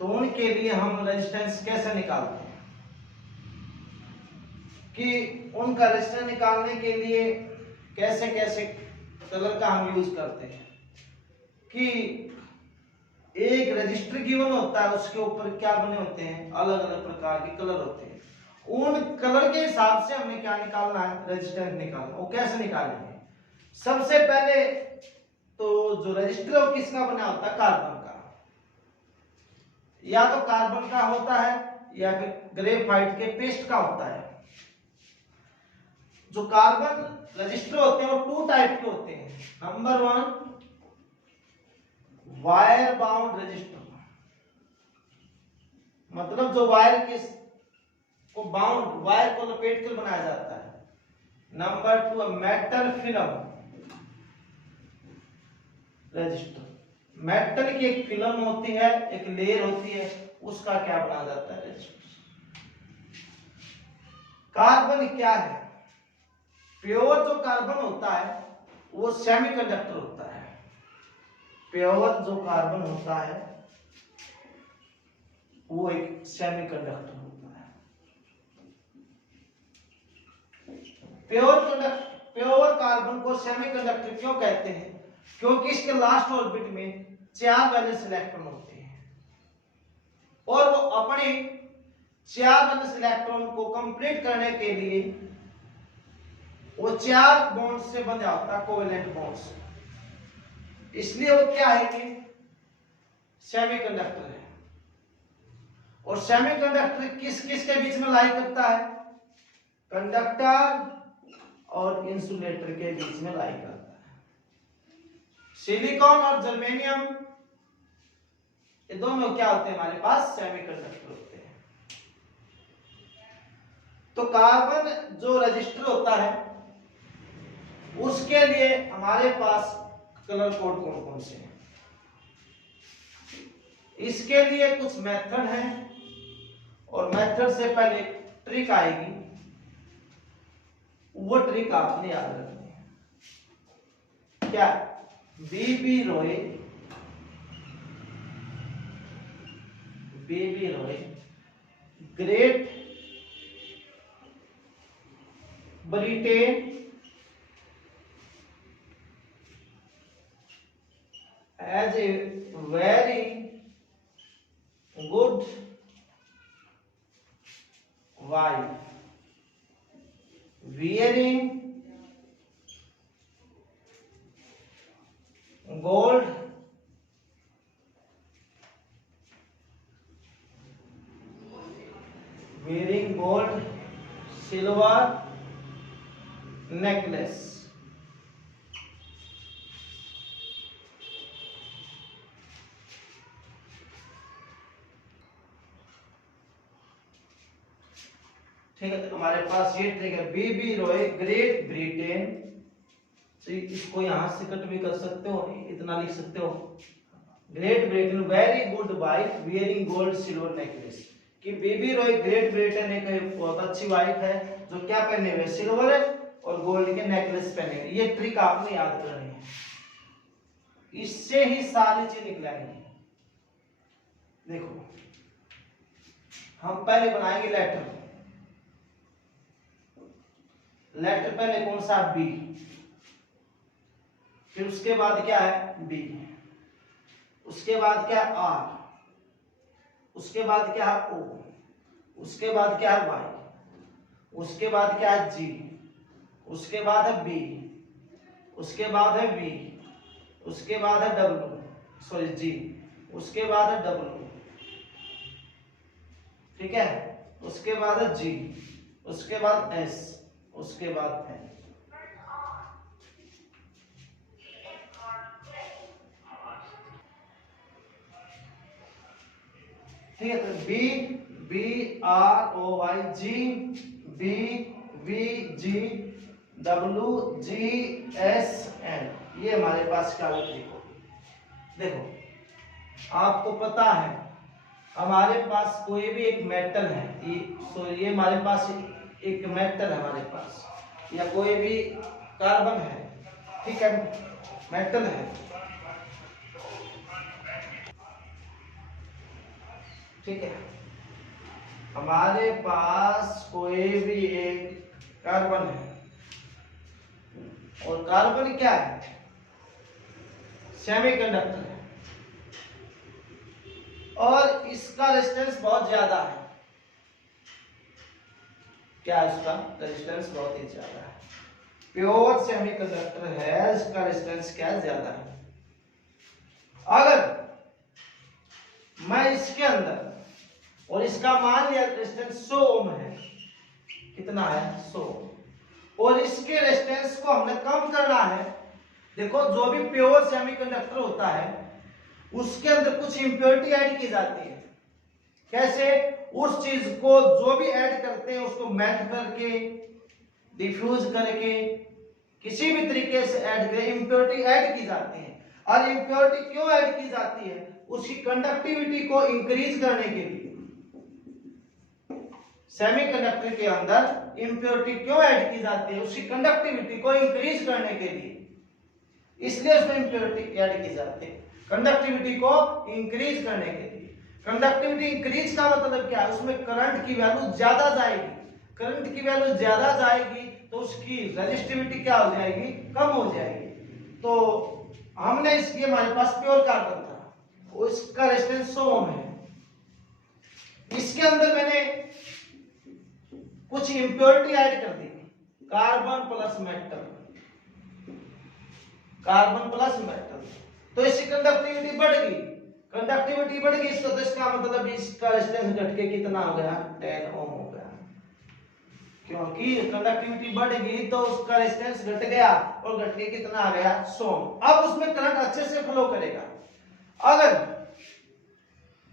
तो उनके लिए हम रेजिस्टेंस कैसे निकालते हैं कि उनका रेजिस्टेंस निकालने के लिए कैसे कैसे कलर का हम यूज करते हैं कि एक रजिस्टर गिवन होता है, उसके ऊपर क्या बने होते हैं, अलग अलग प्रकार के कलर होते हैं। उन कलर के हिसाब से हमें क्या निकालना है, रेजिस्टेंस निकालना। वो कैसे निकालेंगे? सबसे पहले तो जो रजिस्टर है किसका बना होता है, कार्बन का। या तो कार्बन का होता है या फिर ग्रेफाइट के पेस्ट का होता है। जो कार्बन रजिस्टर होते हैं वो टू टाइप के होते हैं। नंबर 1 वायर बाउंड रजिस्टर, मतलब जो वायर के को बाउंड, वायर को लपेट कर बनाया जाता है। Number 2 metal film register, metal की एक फिल्म होती है, एक लेयर होती है, उसका क्या बनाया जाता है, रजिस्टर। कार्बन क्या है? प्योर जो कार्बन होता है वो सेमीकंडक्टर होता है। प्योर जो कार्बन होता है वो एक सेमीकंडक्टर होता है। प्योर कार्बन को सेमीकंडक्टर क्यों कहते हैं? क्योंकि इसके लास्ट ऑर्बिट में 4 वैलेंस इलेक्ट्रॉन होते हैं और वो अपने 4 वैलेंस इलेक्ट्रॉन को कंप्लीट करने के लिए वो 4 बॉन्ड से बन जाता है, कोवेलेंट बॉन्ड्स। इसलिए वो क्या है कि सेमीकंडक्टर है। और सेमीकंडक्टर किस किस के बीच में लाई करता है? कंडक्टर और इंसुलेटर के बीच में लाई करता है। सिलिकॉन और जर्मेनियम, ये दोनों क्या होते हैं, हमारे पास सेमीकंडक्टर होते हैं। तो कार्बन जो रजिस्टर होता है उसके लिए हमारे पास कलर कोड कौन कौन से हैं? इसके लिए कुछ मेथड हैं और मेथड से पहले ट्रिक आएगी, वो ट्रिक आपने याद रखनी है। क्या? B B Roy Great Britain as a very good wife, wearing gold silver necklace। ठीक है, तो हमारे पास ये ट्रिक है, बीबी रॉय ग्रेट ब्रिटेन। तो इसको यहां से कट भी कर सकते हो, इतना लिख सकते हो, great Britain very good wife wearing gold silver necklace. कि बीबी रॉय ग्रेट ब्रिटेन एक बहुत अच्छी वाइफ है जो क्या पहने हुए, सिल्वर और गोल्ड के नेकलेस पहने हुए। ये ट्रिक आपने याद करनी है, इससे ही सारी चीज निकलेंगी। देखो हम पहले बनाएंगे लेटर पहले कौन सा, बी। फिर उसके बाद क्या है, बी। उसके बाद क्या है, आर। उसके बाद क्या है, ओ। उसके बाद क्या है, वाई। उसके बाद क्या है, जी। उसके बाद है बी। उसके बाद है वी। उसके बाद है डब्ल्यू, सॉरी जी। उसके बाद है डब्ल्यू, ठीक है। उसके बाद है जी। उसके बाद एस। उसके बाद एन। ठीक है, तो B B R O Y G, B V G, W G S N, ये हमारे पास क्या ट्रिक होगी। देखो आपको पता है हमारे पास कोई भी एक मेटल है, ये हमारे पास एक मेटल है हमारे पास, या कोई भी कार्बन है, ठीक है, मेटल है। ठीक है, हमारे पास कोई भी एक कार्बन है और कार्बन क्या है, सेमीकंडक्टर है और इसका रेजिस्टेंस बहुत ज्यादा है। क्या इसका रेजिस्टेंस बहुत ही ज्यादा है, प्योर सेमीकंडक्टर है, इसका रेजिस्टेंस क्या ज्यादा है। अगर मैं इसके अंदर और इसका मान लिया रेजिस्टेंस 100 ओम है, कितना है 100, और इसके रेजिस्टेंस को हमने कम करना है। देखो जो भी प्योर सेमीकंडक्टर होता है उसके अंदर कुछ इंप्योरिटी ऐड की जाती है। कैसे? उस चीज को जो भी ऐड करते हैं उसको मेल्ट करके, डिफ्यूज करके, किसी भी तरीके से ऐड करें, इंप्योरिटी ऐड की जाती है। और इंप्योरिटी क्यों ऐड की जाती है? उसकी कंडक्टिविटी को इंक्रीज करने के लिए। सेमीकंडक्टर के अंदर इंप्योरिटी क्यों ऐड की जाती है? उसकी कंडक्टिविटी को इंक्रीज करने के लिए, इसलिए उसमें इंप्योरिटी ऐड की जाती है, कंडक्टिविटी को इंक्रीज करने के लिए। कंडक्टिविटी इंक्रीज का मतलब क्या है? उसमें करंट की वैल्यू ज्यादा जाएगी, करंट की वैल्यू ज्यादा जाएगी तो उसकी रेजिस्टिविटी क्या हो जाएगी? कम हो जाएगी। तो हमने इसके, हमारे पास प्योर कार्बन था, उसका रेजिस्टेंस 100 ओम है, इसके अंदर मैंने कुछ इंप्योरिटी ऐड कर दी, carbon plus metal, carbon plus metal, तो इसकी कंडक्टिविटी बढ़ गई, कंडक्टिविटी बढ़ गई तो इसका मतलब इसका रेजिस्टेंस घट के कितना हो गया? 10 ओम हो गया। क्योंकि कंडक्टिविटी बढ़ गई तो उसका रेजिस्टेंस घट गया और घट के कितना आ गया? 100 ओम। अब उसमें करंट अच्छे से फ्लो करेगा। अगर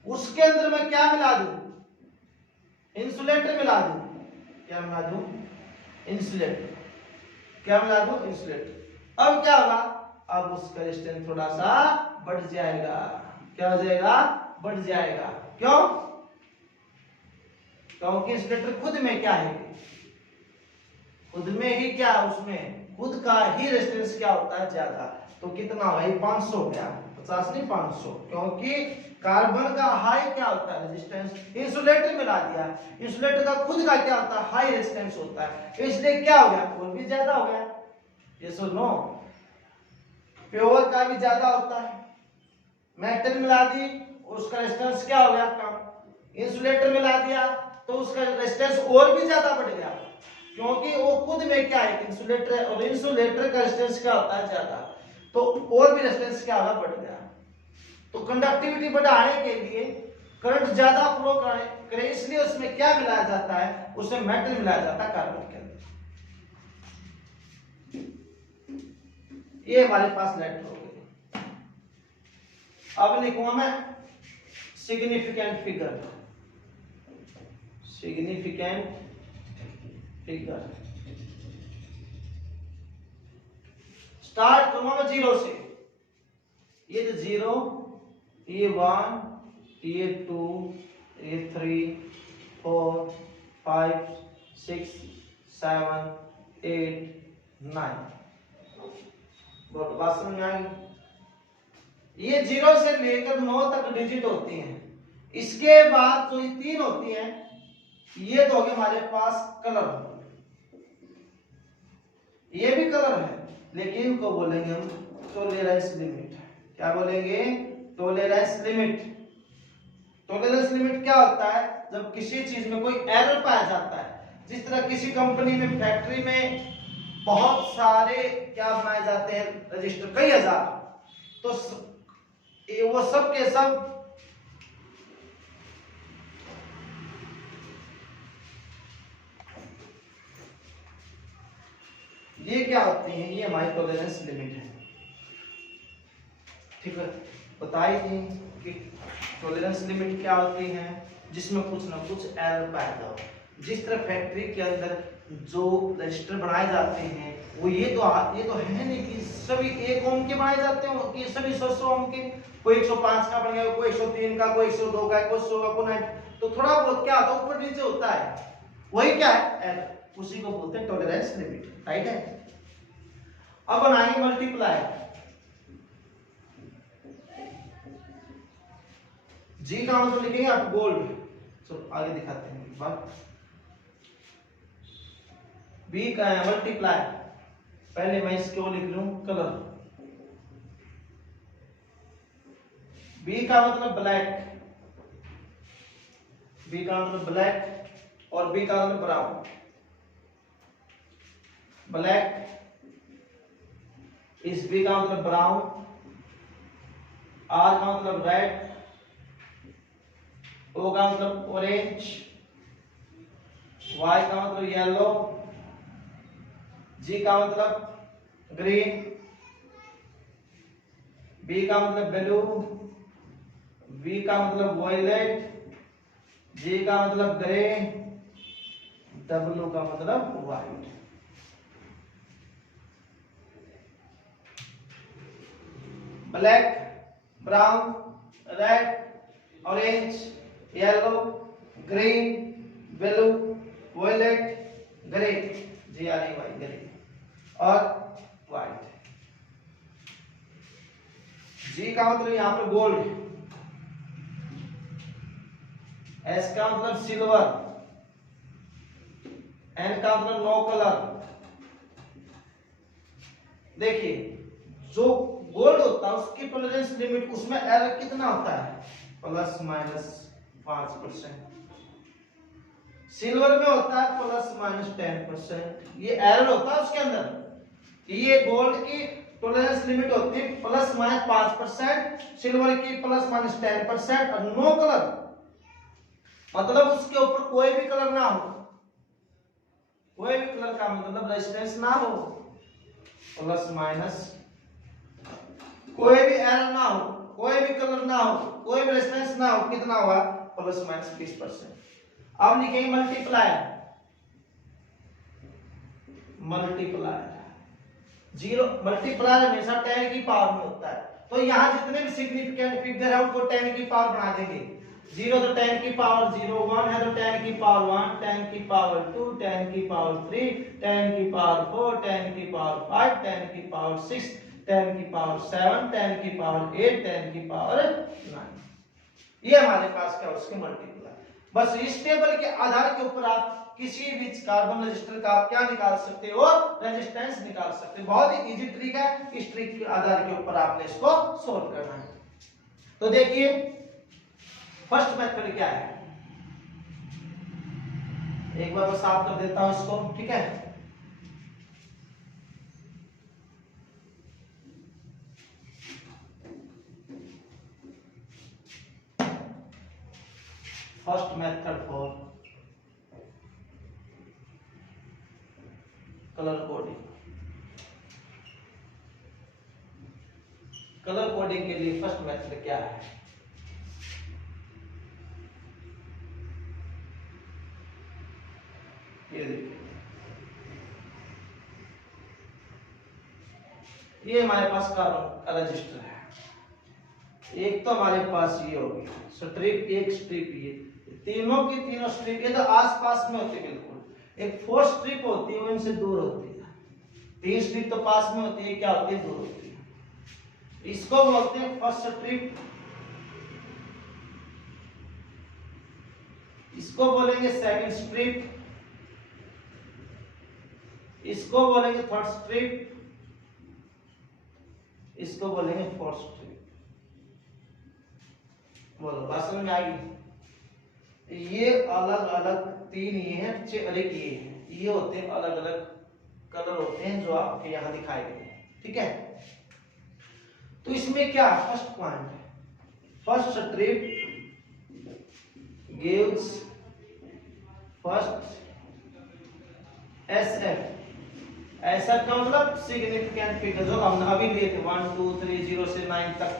उसके अंदर मैं क्या मिला दूं? इंसुलेटर मिला दूं। क्या मिला दूं? इंसुलेटर। क्या मिला दूं? इंसुलेटर। अब क्या होगा? अब उसका रेजिस्टेंस थोड़ा सा बढ़ जाएगा। क्या हो जाएगा? बढ़ जाएगा। क्यों? क्योंकि इंसुलेटर खुद में क्या है? खुद में ही क्या, उसमें खुद का ही रेजिस्टेंस क्या होता है? ज्यादा। तो कितना होगा? 500 हो गया, 50 नहीं 500, क्योंकि कार्बन का हाई क्या होता है? रेजिस्टेंस। इंसुलेटर मिला दिया, इंसुलेटर का खुद का क्या होता है? हाई रेजिस्टेंस होता है, इसलिए क्या हो गया? और भी ज्यादा हो गया। यस और नो? प्योर का भी ज्यादा होता है, मेटल मिला दी उसका रेजिस्टेंस क्या हो गया? कम। इंसुलेटर मिला दिया तो उसका रेजिस्टेंस और भी ज्यादा बढ़ गया, क्योंकि वो खुद में क्या है? इंसुलेटर है, और इंसुलेटर का रेजिस्टेंस क्या होता है? ज्यादा, तो और भी रेजिस्टेंस क्या होगा? बढ़ गया। तो कंडक्टिविटी बढ़ाने के लिए, करंट ज्यादा फ्लो करे, इसलिए उसमें क्या मिलाया जाता है? उसमें मेटल मिलाया जाता है कार्बन के अंदर। ये हमारे पास लेटर हो गए। अब लिखूंगा मैं significant figure, significant figure. Start करूंगा मैं 0 से। ये जो 0, ये 1, ये 2, ये 3, 4, 5, 6, 7, 8, 9। बात समझ में आई? ये 0 से लेकर 9 तक डिजिट होती हैं। इसके बाद जो ये 3 होती हैं, ये तो हो गए हमारे पास कलर। ये भी कलर है, लेकिन इनको बोलेंगे हम टॉलरेंस लिमिट। क्या बोलेंगे? Tolerance limit. टॉलरेंस लिमिट क्या होता है? जब किसी चीज में कोई एरर पाया जाता है, जिस तरह किसी कंपनी में, फैक्ट्री में बहुत सारे क्या बनाए जाते हैं रजिस्टर, कई हजार, तो वो सब के सब ये क्या होती हैं? ये हमारी टॉलरेंस लिमिट है। ठीक है, बताई थी कि टॉलरेंस लिमिट क्या होती है? जिसमें कुछ ना कुछ एरर पैदा हो। जिस तरह फैक्ट्री के अंदर जो रजिस्टर बनाए जाते हैं, वो ये तो है नहीं कि सभी 1 ओम के बनाए जाते हैं, कि सभी 100 ओम के। कोई 105 का बन गया, कोई 103 का, कोई 102 का, कोई 100 का, कोई 90। तो थोड़ा बहुत क्या होता है? ऊपर नीचे होता है, वही क्या है? एरर। उसी को बोलते हैं टॉलरेंस लिमिट। राइट है? अब बनाएंगे मल्टीप्लाई। जी का मतलब लिखेंगे आप गोल्ड। चलो आगे दिखाते हैं बात। बी का है मल्टीप्लाई, पहले मैं इसको लिख लूं कलर। बी का मतलब ब्लैक, बी का मतलब ब्लैक और बी का मतलब ब्राउन। ब्लैक इस बी का मतलब ब्राउन, आर का मतलब रेड, ओ का मतलब ऑरेंज, वाई का मतलब येलो, जी का मतलब ग्रीन, बी का मतलब ब्लू, वी का मतलब वॉयलेट, जी का मतलब ग्रे, डब्ल्यू का मतलब white. Black, brown, red, orange, yellow, green, blue, violet, grey, GREY grey और व्हाइट। जी का मतलब यहां पर गोल्ड, एस का मतलब सिल्वर, एन का मतलब नो कलर। देखिए जो गोल्ड होता है उसकी टॉलरेंस लिमिट, उसमें एरर कितना होता है, ±5%। सिल्वर में होता है ±10%। ये एरर होता है उसके अंदर। ये गोल्ड की टॉलरेंस लिमिट होती है ±5%, सिल्वर की ±10% और नो कलर मतलब उसके ऊपर कोई भी कलर ना हो, कोई भी कलर का मतलब रेजिस्टेंस ना हो, प्लस माइनस, कोई भी एरर ना हो, कोई भी कलर ना हो, कोई भी रेजिस्टेंस ना हो, कितना हुआ ±20%। अब लिखेंगे मल्टीप्लायर, मल्टीप्लायर जीरो, मल्टीप्लायर हमेशा 10 की पावर में होता है, तो यहां जितने भी सिग्निफिकेंट फिगर है उनको 10 की पावर बना देंगे। 0 तो 10 की पावर 0, 1 है तो 10 की पावर 1, 10 की पावर 2, 10 की पावर 3, 10 की पावर 4, 10 की पावर 5, 10 की पावर 6, 10 की पावर 7, 10 की पावर 8, 10 की पावर 9। ये हमारे पास क्या उसके मल्टीप्लाई। बस इस टेबल के आधार के ऊपर आप किसी भी कार्बन रजिस्टर का आप क्या निकाल सकते हो, रेजिस्टेंस निकाल सकते हो। बहुत ही इजी ट्रिक है, इस ट्रिक के आधार के ऊपर आपने इसको सोल्व करना है। तो देखिए फर्स्ट मेथड क्या है, एक बार मैं साफ कर देता हूं इसको, ठीक है। First method for colour coding. Colour coding के लिए फर्स्ट मेथड क्या है, ये देखिए, ये हमारे पास कार्बन का रजिस्टर है। एक तो हमारे पास ये हो गया स्ट्रिप, एक स्ट्रिप, ये तीनों की तीनों स्ट्रिप ये तो आसपास में होती है बिल्कुल। एक फोर्थ स्ट्रिप होती है वो इनसे दूर होती है, तीन स्ट्रिप तो पास में होती है, क्या होती है दूर होती है। इसको बोलते हैं फर्स्ट स्ट्रिप, इसको बोलेंगे सेकंड स्ट्रिप, इसको बोलेंगे थर्ड स्ट्रिप, इसको बोलेंगे फोर्थ स्ट्रिप। बोलो बात समझ में आएगी। ये अलग अलग तीन ये हैं, एक ये हैं, ये होते हैं अलग अलग कलर होते हैं जो आपके यहां दिखाए गए हैं, ठीक है। तो इसमें क्या फर्स्ट पॉइंट है, first strip gives first SF, ऐसा का मतलब सिग्निफिकेंट फिगर जो हमने अभी लिए थे 1 2 3 0 से 9 तक,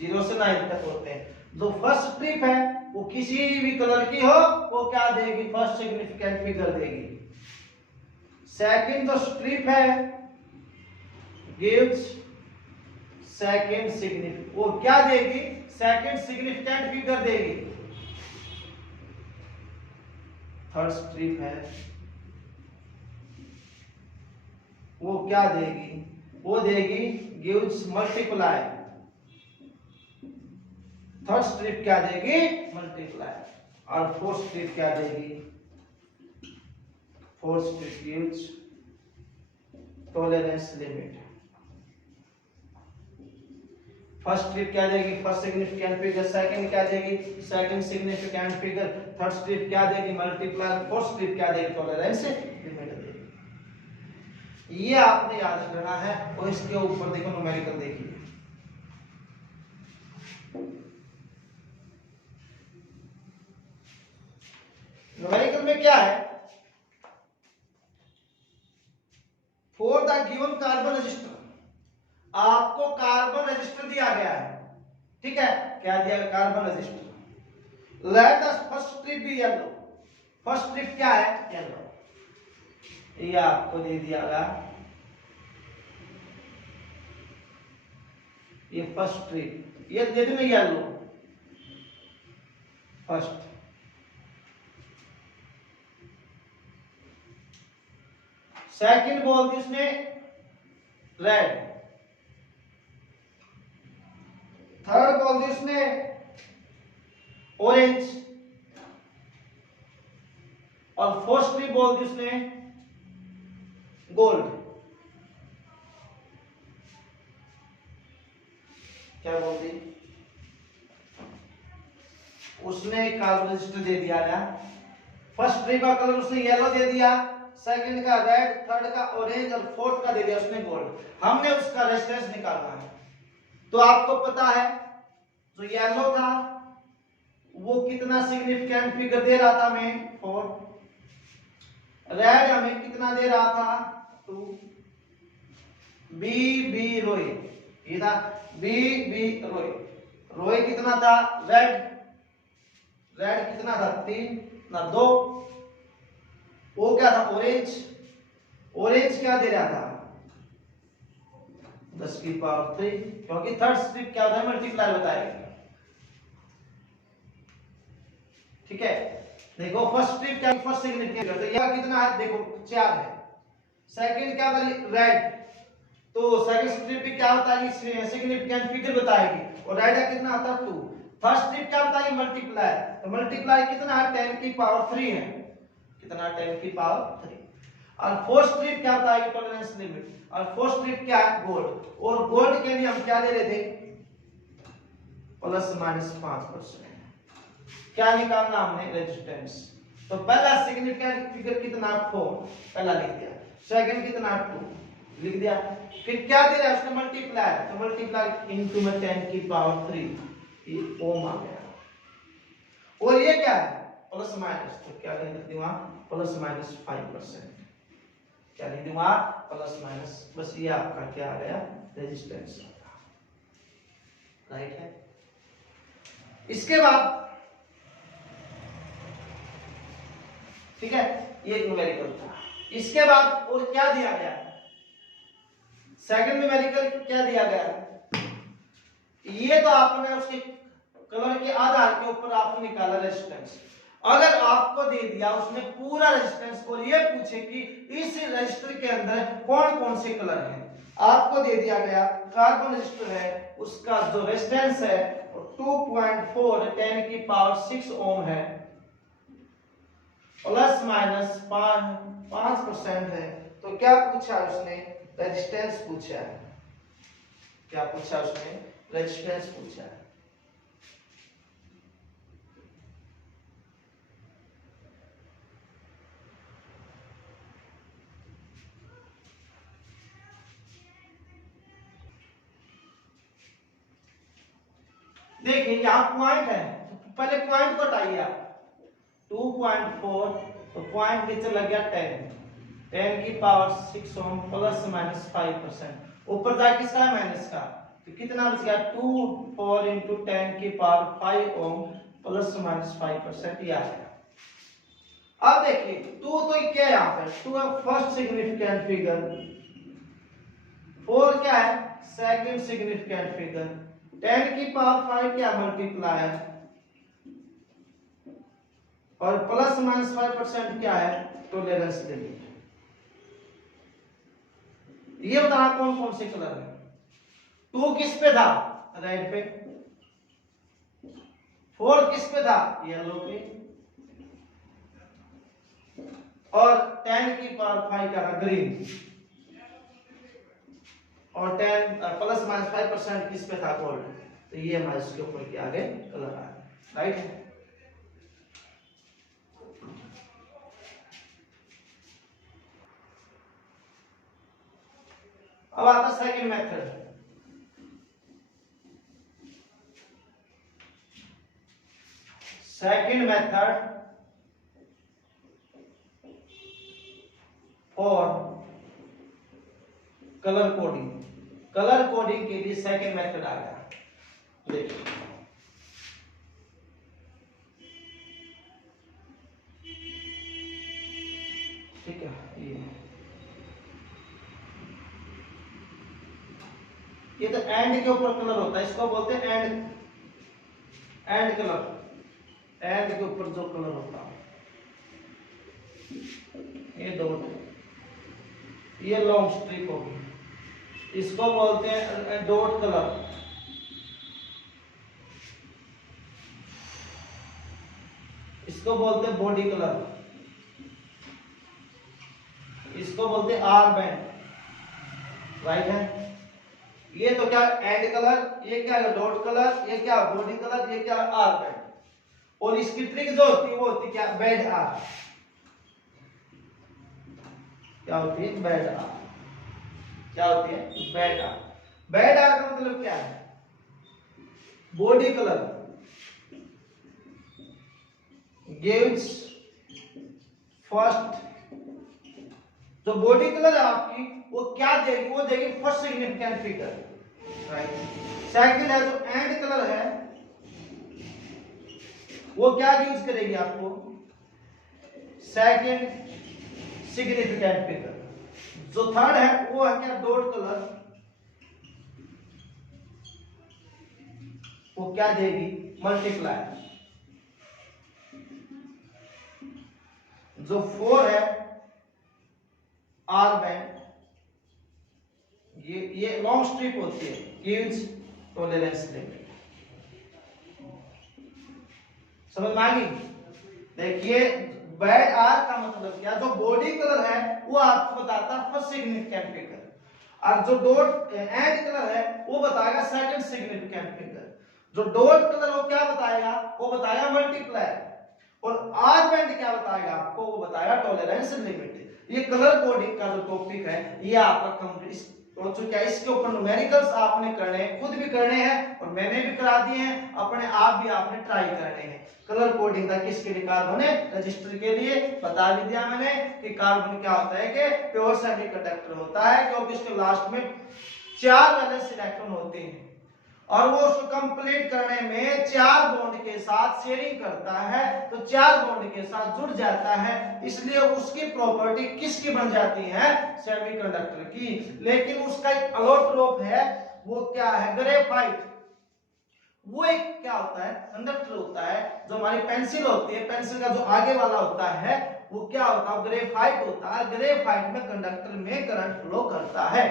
0 से 9 तक होते हैं। जो फर्स्ट स्ट्रिप है वो किसी भी कलर की हो वो क्या देगी, फर्स्ट सिग्निफिकेंट फिगर देगी। सेकंड जो स्ट्रिप है गिव्स सेकंड सिग्निफिकेंट, वो क्या देगी, सेकंड सिग्निफिकेंट फिगर देगी। थर्ड स्ट्रिप है वो क्या देगी, वो देगी गिव्स मल्टीप्लाई थर्ड स्ट्रिप क्या देगी, मल्टीप्लाई, और फोर्थ स्ट्रिप क्या देगी, fourth strip use tolerance limit. First strip क्या देगी, फर्स्ट सिग्निफिकेंट फिगर, सेकंड क्या देगी, second significant figure, third strip क्या देगी, मल्टीप्लाई, फोर्थ स्ट्रिप क्या देगी, टॉलरेंस लिमिट देगी। ये आपने याद रखना है। और इसके ऊपर देखो न्यूमेरिकल देखिए, न्यूमेरिकल में क्या है, for the given carbon resistor, आपको कार्बन रजिस्टर दिया गया है, ठीक है, क्या दिया गया, carbon resistor. Let the first strip be yellow, first strip क्या है, येलो, ये आपको दे दिया गया, ये फर्स्ट स्ट्रिप, ये दे दूं येलो फर्स्ट, सेकंड बोल दी उसने रेड, थर्ड बोल दी उसने ऑरेंज, और फोर्थ स्ट्रिप बोल दी उसने गोल्ड। क्या बोल दी, उसने कार्बन रजिस्टर दे दिया ना, फर्स्ट स्ट्रिप का कलर उसने येलो दे दिया, सेकंड का रेड, थर्ड का ऑरेंज, और फोर्थ का दे दिया उसने गोल्ड। हमने उसका रेजिस्टेंस निकालना है। तो आपको पता है जो येलो था वो कितना सिग्निफिकेंट फिगर दे रहा था हमें, 4, रेड हमें कितना दे रहा था, 2, बी रोय, ये था बी रोय, रोय कितना था, रेड कितना था, 3 ना 2, वो क्या था, ऑरेंज क्या दे रहा था, 10 की पावर 3, क्योंकि थर्ड स्ट्रिप क्या होता है, मल्टीप्लाई बताएगा, ठीक है। देखो फर्स्ट स्ट्रिप क्या, फर्स्ट सिग्निफिकेंट, तो यह कितना है, देखो 4 है, सेकंड क्या था, रेड, तो सेकंड स्ट्रिप भी क्या होता है, सिग्निफिकेंट फिगर बताएगी, और रेड का कितना आता है, 2, थर्ड स्ट्रिप क्या होता है, मल्टीप्लाई, तो मल्टीप्लाई कितना है, 10 की पावर 3 है, कितना, 10 की पावर 3, और फोर्थ स्ट्रिप क्या होता है, टॉलरेंस लिमिट, और फोर्थ स्ट्रिप क्या है, गोल्ड, और गोल्ड के लिए हम क्या ले रहे थे, ±5%, क्या निकालना हमने, रेजिस्टेंस। तो पहला सिग्निफिकेंट फिगर कितना, 4 पहला लिख दिया, सेकंड कितना, 2 लिख दिया, फिर क्या दे रहा है उसने, मल्टीप्लाई, तो मल्टीप्लाई इनटू में 10 की पावर 3, ये ओम आ गया, और ये क्या है, प्लस माइनस, तो क्या लिख दूंगा, ±5%, क्या लिख दूंगा, प्लस माइनस, बस ये आपका क्या आ गया, रेजिस्टेंस, राइट है। इसके बाद ठीक है, ये न्यूमेरिकल था। इसके बाद और क्या दिया गया, सेकंड न्यूमेरिकल क्या दिया गया, ये तो आपने उसके कलर के आधार के ऊपर आपने निकाला रेजिस्टेंस। अगर आपको दे दिया उसने पूरा रेजिस्टेंस और ये पूछे कि इस रजिस्टर के अंदर कौन कौन से कलर हैं, आपको दे दिया गया कार्बन रजिस्टर है, उसका जो रेजिस्टेंस है 2.4 10 की पावर 6 ओम है, प्लस माइनस 5% है। तो क्या पूछा उसने, रेजिस्टेंस पूछा है, क्या पूछा उसने, रेजिस्टेंस पूछा है। देखिए यहाँ पॉइंट है, तो पहले पॉइंट को हटाइए आप, 2.4, तो पॉइंट नीचे लग गया 10 की पावर 6 ओम प्लस माइनस 5%, ऊपर जाए किसका है, माइनस का, तो कितना बच गया, 4 इंटू 10 की पावर 5 ओम प्लस माइनस 5%, ये आ गया। अब देखिए 2 तो क्या है यहाँ पर, 2 है फर्स्ट सिग्निफिकेंट फिगर, 4 क्या है, सेकंड सिग्निफिकेंट फिगर, 10 की पावर 5 क्या, मल्टीप्लायर, और प्लस माइनस 5% क्या है, टॉलरेंस लिमिट। ये बताना कौन कौन से कलर है, 2 किस पे था, रेड पे, 4 किस पे था? येलो पे। और 10 की पावर 5 क्या था? ग्रीन। और 10 प्लस माइनस 5% किस पे था? गोल्ड। तो ये हमारे इसके ऊपर क्या आ गए? कलर आ गए, राइट। अब आता second method. Second method for colour coding. Colour coding के लिए सेकंड मेथड आ गया, देखिए। ठीक है, ये तो एंड के ऊपर कलर होता है, इसको बोलते हैं एंड। एंड कलर, एंड के ऊपर जो कलर होता है, ये डॉट, ये लॉन्ग स्ट्रिप होगी, इसको बोलते हैं डॉट कलर। इसको बोलते हैं बॉडी कलर, इसको बोलते हैं आर बैंड, राइट है। ये तो क्या एंड कलर, ये क्या है डॉट कलर, ये क्या बॉडी कलर, ये क्या आर बैंड। और इसकी ट्रिक जो होती है वो होती है क्या? बेड आर। क्या होती है? बेड आर। क्या होती है? बेड आर। बेड आर का मतलब क्या है? बॉडी कलर गिव्स फर्स्ट, जो बॉडी कलर है आपकी वो क्या देगी? वो देगी first significant figure, right. Second है जो एंड कलर है वो क्या यूज करेगी आपको? Second significant figure. जो थर्ड है वो है क्या? डॉट कलर, वो क्या देगी? मल्टीप्लाई। जो 4 है आर बैंड, ये लॉन्ग स्ट्रिप होती है, गिव्स टॉलरेंस लिमिट। समझ में आ गई? देखिए बेड आर का मतलब क्या? जो बॉडी कलर है वो आपको बताता है फर्स्ट सिग्निफिकेंट फिगर, और जो डॉट एंड कलर है वो बताएगा सेकंड सिग्निफिकेंट फिगर। जो डॉट कलर वो क्या बताएगा? वो बताएगा मल्टीप्लाई। और आर बैंड क्या बताएगा आपको? वो बताएगा टॉलरेंस लिमिट। ये कलर कोडिंग का जो टॉपिक है ये आपका कंप्लीट हो चुका है। इसके ऊपर न्यूमेरिकल्स आपने करने हैं, खुद भी करने हैं और मैंने भी करा दिए हैं, अपने आप भी आपने ट्राई करने हैं। कलर कोडिंग का किसके लिए? कार्बन रजिस्टर के लिए। बता भी दिया मैंने कि कार्बन क्या होता है कि प्योर सेमीकंडक्टर होता है, क्योंकि इसके लास्ट में 4 वैलेंस इलेक्ट्रॉन होते हैं और वो उसको कंप्लीट करने में 4 बॉन्ड के साथ शेयरिंग करता है, तो 4 बॉन्ड के साथ जुड़ जाता है, इसलिए उसकी प्रॉपर्टी किसकी बन जाती है? सेमीकंडक्टर की। लेकिन उसका एक अलोट्रोप है, वो क्या है? ग्रेफाइट। वो एक क्या होता है? कंडक्टर होता है। जो हमारी पेंसिल होती है, पेंसिल का जो आगे वाला होता है वो क्या होता है? ग्रेफाइट होता है। ग्रेफाइट में कंडक्टर में करंट फ्लो करता है।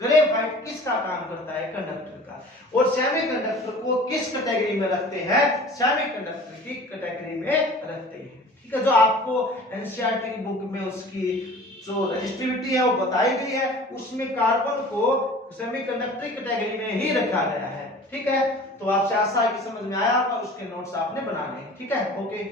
ग्रेफाइट किसका काम करता है? कंडक्टर का। और सेमीकंडक्टर को किस कैटेगरी में रखते हैं? सेमीकंडक्टर की कैटेगरी में रखते हैं। ठीक है, जो आपको एनसीईआरटी की बुक में उसकी जो रेजिस्टिविटी है वो बताई गई है, उसमें कार्बन को सेमीकंडक्टर कैटेगरी में ही रखा गया है। ठीक है, तो आपसे आशा है कि समझ में आया और उसके नोट्स आपने बनाने हैं। ठीक है, ओके।